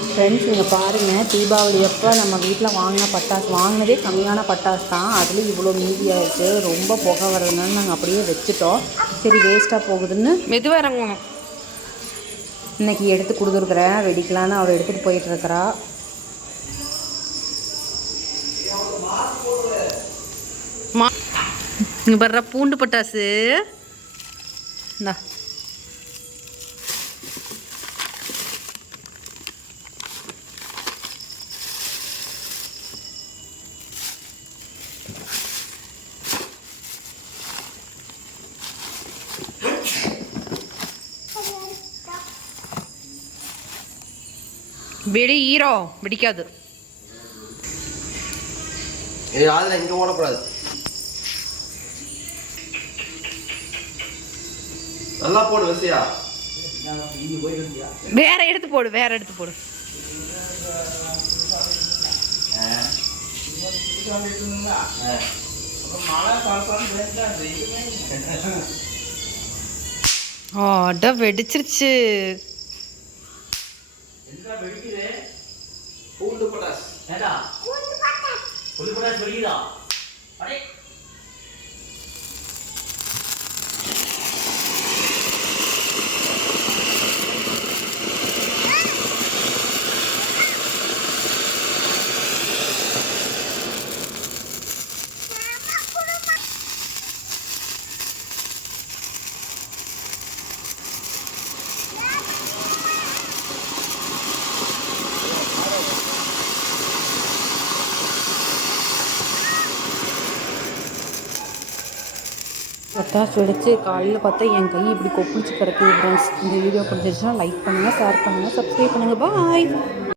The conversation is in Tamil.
ஃப்ரெண்ட்ஸ் இங்கே பாருங்கள், தீபாவளி அப்போ நம்ம வீட்டில் வாங்கின பட்டாசு வாங்கினதே கம்மியான பட்டாசு தான், அதுலேயும் இவ்வளோ மீதியாக இருக்குது. ரொம்ப புகை வர்றதுனால நாங்கள் அப்படியே வச்சுட்டோம். சரி வேஸ்ட்டாக போகுதுன்னு மெதுவாக இறங்கணும். இன்றைக்கி எடுத்து கொடுத்துருக்குறேன், வெடிக்கலான்னு அவள் எடுத்துகிட்டு போயிட்டுருக்கிறா. இங்கே வர்ற பூண்டு பட்டாசு இந்தா. வெடி ஈரோ வெடிக்காது. அதில் இங்கே ஓடக்கூடாது. நல்லா போடு வசியா. வேற எடுத்து போடு, வேற எடுத்து போடு. அட வெடிச்சிருச்சு. பூண்டு பட்டாஸ் வெடிக்குதா? அடே பட்டாசு வெடிச்சு காலையில் பார்த்தா என் கை இப்படி கொப்பிடிச்சு கிடக்குது ஃப்ரெண்ட்ஸ். இந்த வீடியோ பிடிச்சிருச்சுன்னா லைக் பண்ணுங்கள், ஷேர் பண்ணுங்கள், சப்ஸ்கிரைப் பண்ணுங்கள். பாய்.